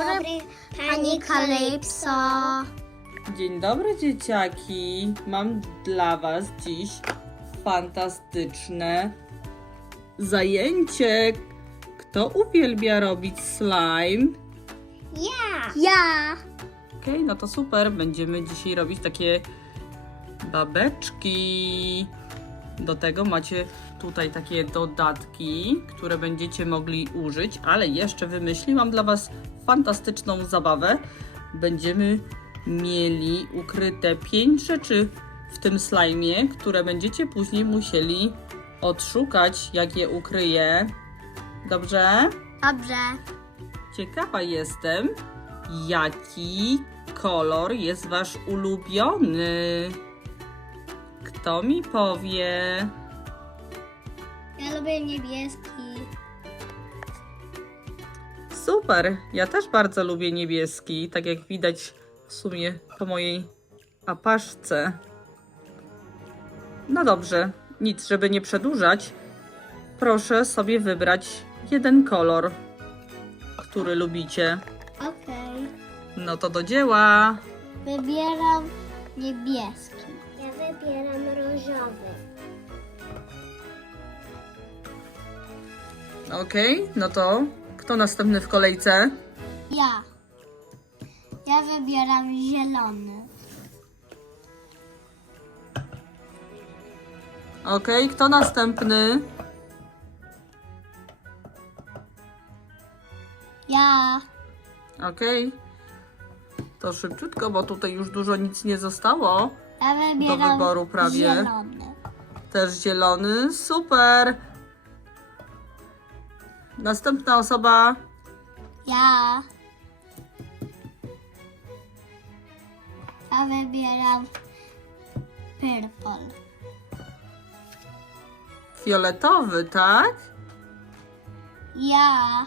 dobry, pani Kalypso. Dzień dobry, dzieciaki. Mam dla Was dziś fantastyczne zajęcie. Kto uwielbia robić slime? Ja. Ja. Okej, no to super. Będziemy dzisiaj robić takie babeczki. Do tego macie tutaj takie dodatki, które będziecie mogli użyć, ale jeszcze wymyśliłam dla Was fantastyczną zabawę. Będziemy mieli ukryte pięć rzeczy w tym slajmie, które będziecie później musieli odszukać, jak je ukryję. Dobrze? Dobrze. Ciekawa jestem, jaki kolor jest wasz ulubiony. Kto mi powie? Ja lubię niebieski. Super, ja też bardzo lubię niebieski, tak jak widać w sumie po mojej apaszce. No dobrze, nic, żeby nie przedłużać, proszę sobie wybrać jeden kolor, który lubicie. Okej. No to do dzieła. Wybieram niebieski. Ja wybieram różowy. Okej, no to kto następny w kolejce? Ja. Ja wybieram zielony. Okej, kto następny? Ja. Okej. To szybciutko, bo tutaj już dużo nic nie zostało. Ja wybieram wyboru prawie. zielony. Też zielony, super. Następna osoba. Ja. Ja wybieram purple. Fioletowy, tak? Ja.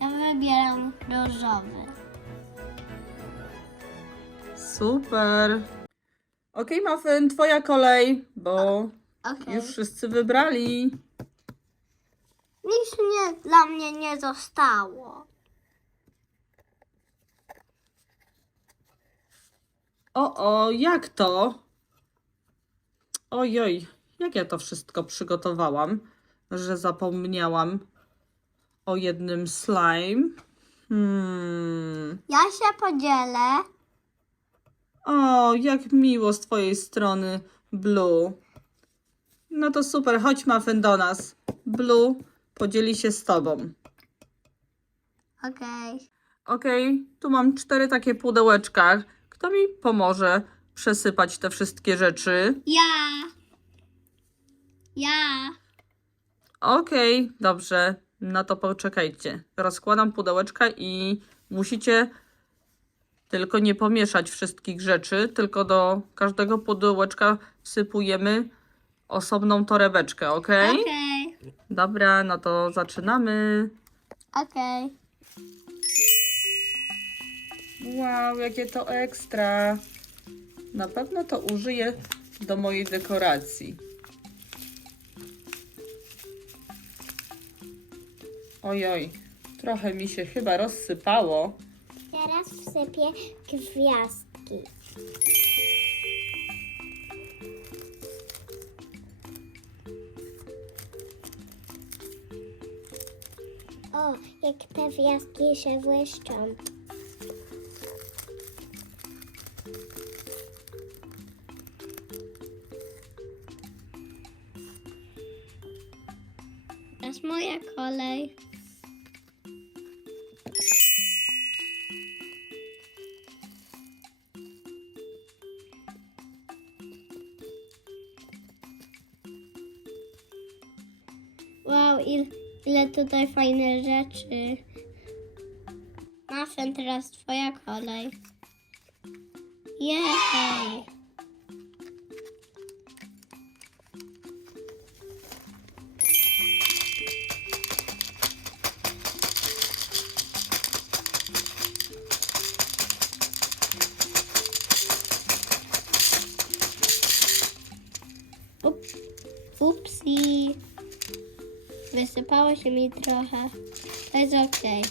Ja wybieram różowy. Super. Okej, Muffin, twoja kolej, bo Okej. już wszyscy wybrali. Nic nie, dla mnie nie zostało. O, o, jak to? Ojoj, jak ja to wszystko przygotowałam, że zapomniałam o jednym slime. Hmm. Ja się podzielę. O, jak miło z twojej strony, Blue. No to super, chodź Muffin do nas. Blue podzieli się z tobą. Okej. Okej, tu mam cztery takie pudełeczka. Kto mi pomoże przesypać te wszystkie rzeczy? Ja. Ja. Okej, dobrze. No to poczekajcie. Rozkładam pudełeczka i musicie tylko nie pomieszać wszystkich rzeczy, tylko do każdego pudełeczka wsypujemy osobną torebeczkę, ok? Okej. Dobra, no to zaczynamy. Okej. Wow, jakie to ekstra. Na pewno to użyję do mojej dekoracji. Ojoj, trochę mi się chyba rozsypało. Teraz wsypię gwiazdki. O, jak te gwiazdki się błyszczą. Teraz moja kolej. Wow, ile, ile tutaj fajne rzeczy. Muffin, teraz twoja kolej. Jej! Wysypało się mi trochę. To jest okej.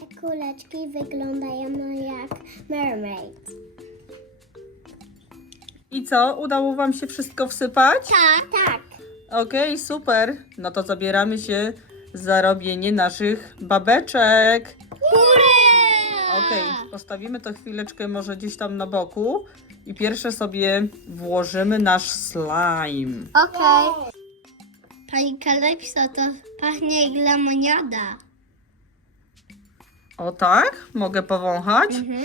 Te kuleczki wyglądają no jak mermaid. I co? Udało Wam się wszystko wsypać? Tak, tak. Okej, super. No to zabieramy się za robienie naszych babeczek. Okej, postawimy to chwileczkę może gdzieś tam na boku i pierwsze sobie włożymy nasz slime. Okej. Pani Kalepso, to pachnie jak lemoniada. O tak? Mogę powąchać? Mhm.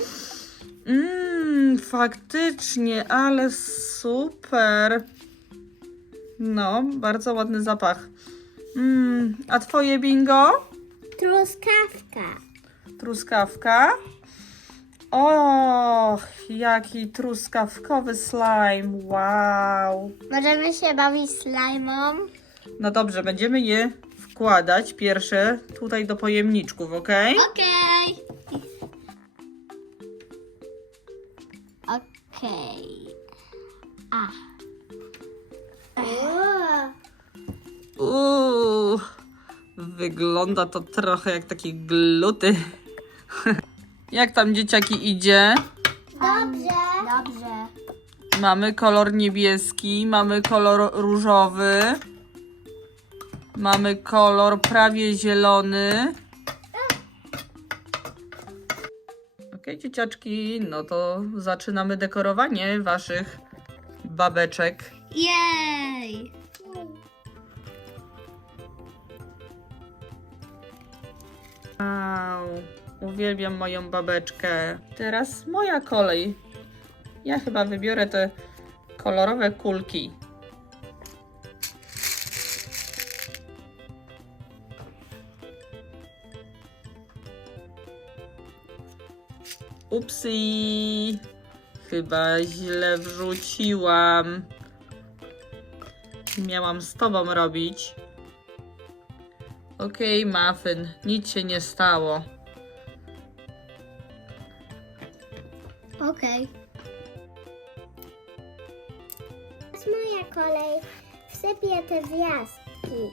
Mmm, faktycznie, ale super. No, bardzo ładny zapach. Mmm, a twoje bingo? Truskawka. Truskawka. Och, jaki truskawkowy slime. Wow. Możemy się bawić slajmą. No dobrze, będziemy je wkładać pierwsze tutaj do pojemniczków, ok? Okej. Okej. A. Uuu, wygląda to trochę jak takie gluty. Jak tam dzieciaki idzie? Dobrze. Dobrze. Mamy kolor niebieski, mamy kolor różowy, mamy kolor prawie zielony. Ok, dzieciaczki, no to zaczynamy dekorowanie waszych babeczek. Jej. Wow, uwielbiam moją babeczkę. Teraz moja kolej. Ja chyba wybiorę te kolorowe kulki. Upsi, chyba źle wrzuciłam. Miałam z tobą robić. Okej, Muffin, nic się nie stało. Okej. Teraz moja kolej. Wsypię te gwiazdki.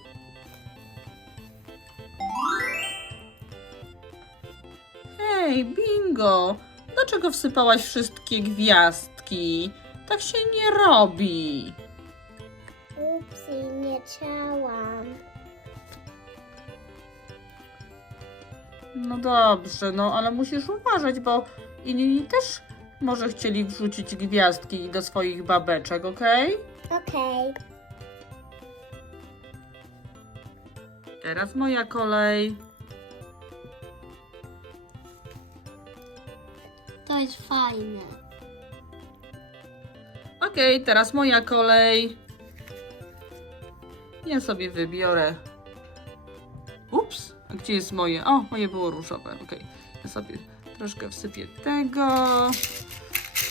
Hej, bingo! Dlaczego wsypałaś wszystkie gwiazdki? Tak się nie robi. Upsi, nie chciałam. No dobrze, no ale musisz uważać, bo inni też może chcieli wrzucić gwiazdki do swoich babeczek, okej? Okej. Teraz moja kolej. To jest fajne. Okej, teraz moja kolej. Ja sobie wybiorę. Ups, a gdzie jest moje? O, moje było różowe. Okej, ja sobie troszkę wsypię tego.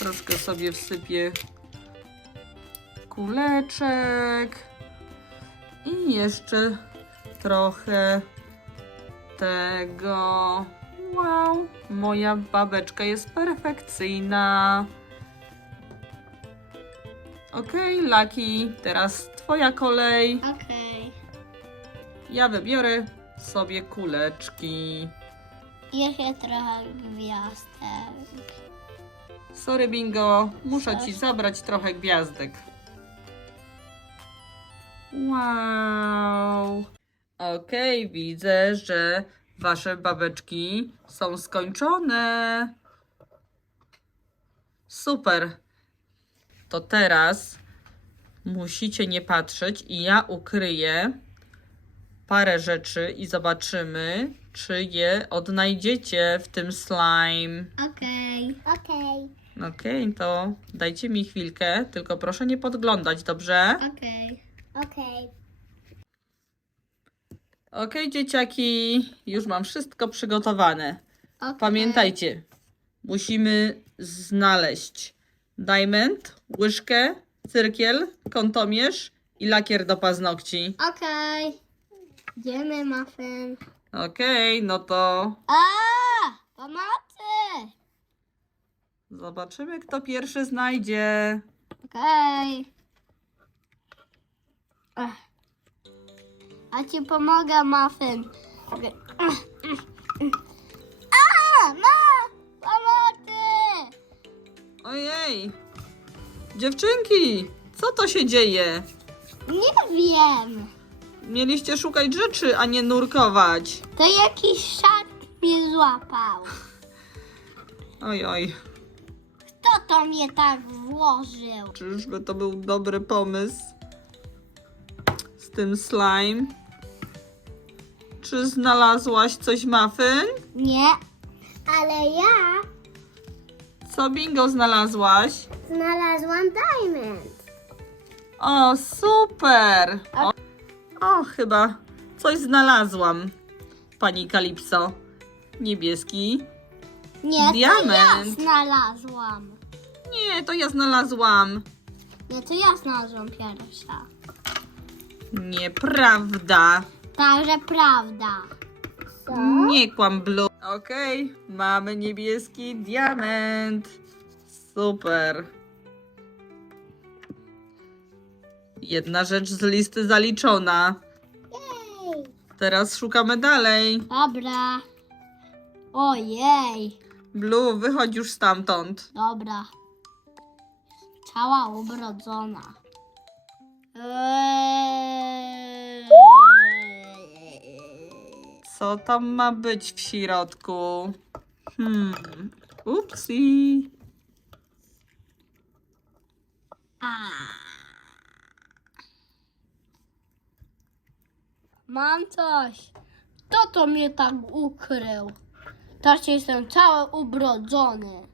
Troszkę sobie wsypię kuleczek. I jeszcze trochę tego. Wow, moja babeczka jest perfekcyjna. Okej, Laki, teraz twoja kolej. Okej. Ja wybiorę sobie kuleczki. Jeszcze trochę gwiazdek. Sorry, bingo, muszę ci zabrać trochę gwiazdek. Wow. Okej, widzę, że wasze babeczki są skończone. Super. To teraz musicie nie patrzeć i ja ukryję parę rzeczy i zobaczymy, czy je odnajdziecie w tym slime. Okej. Okej. Okej, to dajcie mi chwilkę, tylko proszę nie podglądać, dobrze? Okej. Okej. Okej, dzieciaki, już mam wszystko przygotowane. Pamiętajcie, musimy znaleźć diamond, łyżkę, cyrkiel, kątomierz i lakier do paznokci. Okej. Idziemy, muffin. Okej, no to A! Pomocy! zobaczymy, kto pierwszy znajdzie. Okej. A ci pomogę, Muffin. A! Ma! Pomocy! Ojej! Dziewczynki, co to się dzieje? Nie wiem. Mieliście szukać rzeczy, a nie nurkować. To jakiś szat mnie złapał. Oj, oj, Kto to mnie tak włożył? czyżby to był dobry pomysł? Z tym slime. Czy znalazłaś coś, Muffin? Nie. Ale ja Co bingo znalazłaś? znalazłam diamond. O, super! O, o, chyba coś znalazłam, pani Kalipso. Niebieski. Nie, to ja Diament. znalazłam. Nie, to ja znalazłam. Nie, to ja znalazłam pierwsza. Nieprawda. Także prawda. Co? Nie kłam blue. Okej, mamy niebieski diament. Super. Jedna rzecz z listy zaliczona. Jej. Teraz szukamy dalej. Dobra. Ojej. Blue, wychodź już stamtąd. Dobra. Cała ubrodzona. Eee. Co tam ma być w środku? Hmm. Upsi. A. Mam coś. Kto to mnie tak ukrył? Teraz jestem cały ubrodzony.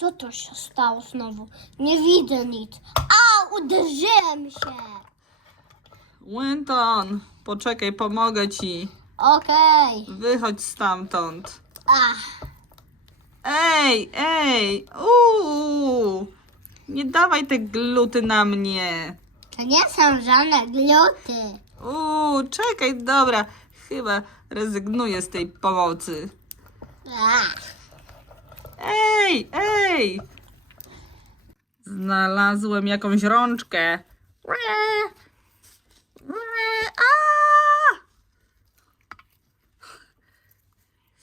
Co to się stało znowu? Nie widzę nic. A, uderzyłem się. Winton, poczekaj, pomogę ci. Okej. Wychodź stamtąd. Ach, Ej, ej, uuu. Nie dawaj te gluty na mnie. to nie są żadne gluty. Uuu, czekaj, dobra. Chyba rezygnuję z tej pomocy. Ej, ej! Znalazłem jakąś rączkę.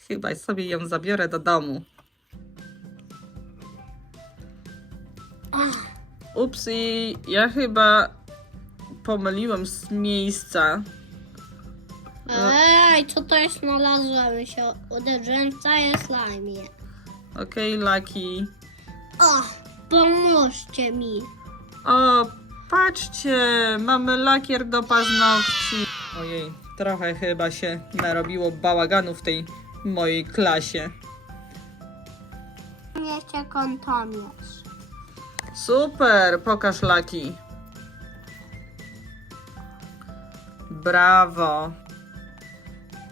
Chyba sobie ją zabiorę do domu. Upsi, ja chyba pomyliłem z miejsca. Ej, co to jest znalazłem się? W całe slime. Okej, Lucky. O, pomóżcie mi. O, patrzcie, mamy lakier do paznokci. Ojej, trochę chyba się narobiło bałaganu w tej mojej klasie. Mieście kontomierz. Super, pokaż laki. Brawo.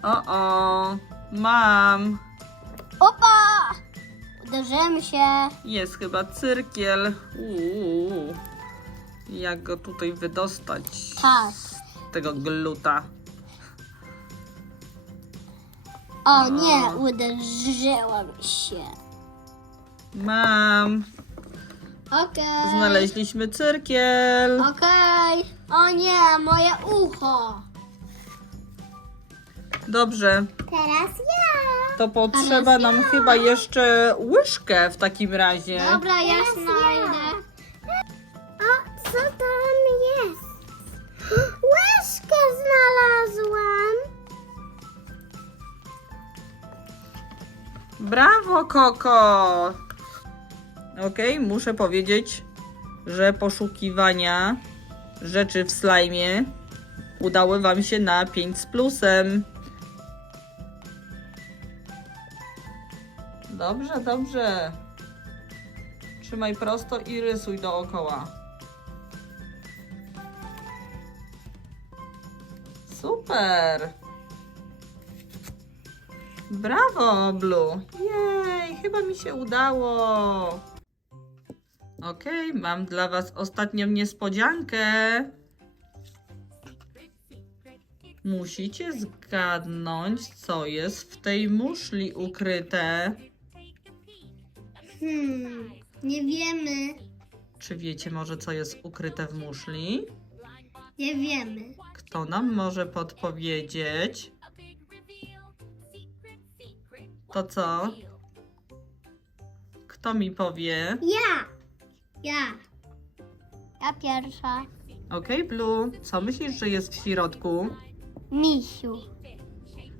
O, o, mam. Opa! Uderzyłem się. Jest chyba cyrkiel. Uuu. Jak go tutaj wydostać Tak. z tego gluta? O nie, uderzyłem się. Mam. Okej. Znaleźliśmy cyrkiel. Okej. O nie, moje ucho. Dobrze, Teraz ja. to potrzeba nam chyba jeszcze łyżkę w takim razie. Dobra, ja znajdę. O, co tam jest? Łyżkę znalazłam. Brawo, Koko! Okej, muszę powiedzieć, że poszukiwania rzeczy w slajmie udały Wam się na 5 z plusem. Dobrze, dobrze. Trzymaj prosto i rysuj dookoła. Super! Brawo, Blue! Jej, chyba mi się udało. Okej, mam dla Was ostatnią niespodziankę. Musicie zgadnąć, co jest w tej muszli ukryte. Hmm, nie wiemy. Czy wiecie może, co jest ukryte w muszli? Nie wiemy. Kto nam może podpowiedzieć? To co? Kto mi powie? Ja. Ja. Ja pierwsza. Okej, Blue, co myślisz, że jest w środku? Misiu.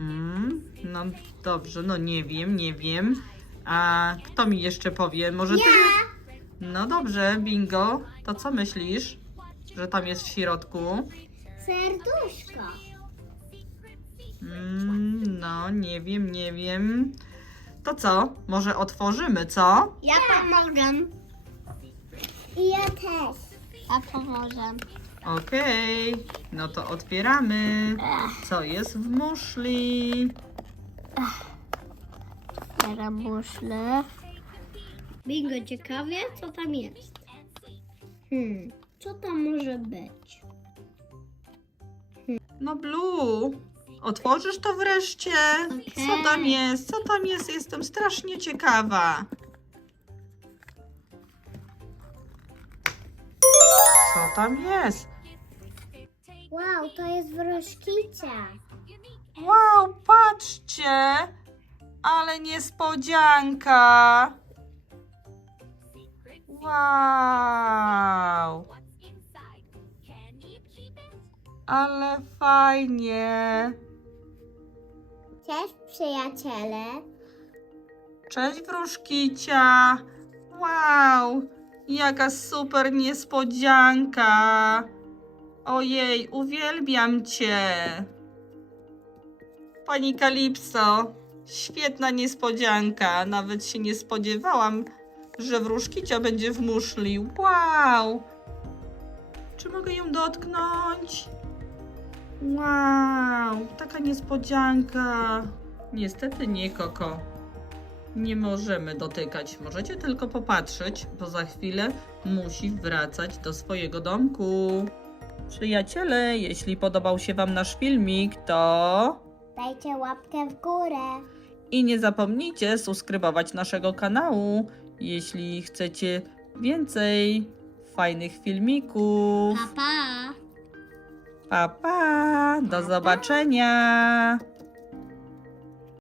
Mm, no dobrze, no nie wiem, nie wiem. A kto mi jeszcze powie? Może ty? No dobrze, bingo. To co myślisz, że tam jest w środku? Serduszko. Mm, no, nie wiem, nie wiem. To co? Może otworzymy, co? Ja pomogę. I ja też. Ja pomogę. Okej, no to otwieramy. Co jest w muszli? Muszle. Bingo, ciekawie, co tam jest. Hmm, co tam może być? No, Blue, otworzysz to wreszcie? Co tam jest? Co tam jest? Jestem strasznie ciekawa. Co tam jest? Wow, to jest wróżkicia. Wow, patrzcie! Ale niespodzianka! Wow! Ale fajnie! Cześć, przyjaciele. Cześć wróżkicia! Wow! Jaka super niespodzianka! Ojej, uwielbiam cię! Pani Kalipso, świetna niespodzianka. Nawet się nie spodziewałam, że wróżkicia będzie w muszli. Wow! Czy mogę ją dotknąć? Wow, taka niespodzianka. Niestety nie, Koko. Nie możemy dotykać. Możecie tylko popatrzeć, bo za chwilę musi wracać do swojego domku. Przyjaciele, jeśli podobał się Wam nasz filmik, to Dajcie łapkę w górę. I nie zapomnijcie subskrybować naszego kanału, jeśli chcecie więcej fajnych filmików. Pa, pa. Pa, pa, do zobaczenia.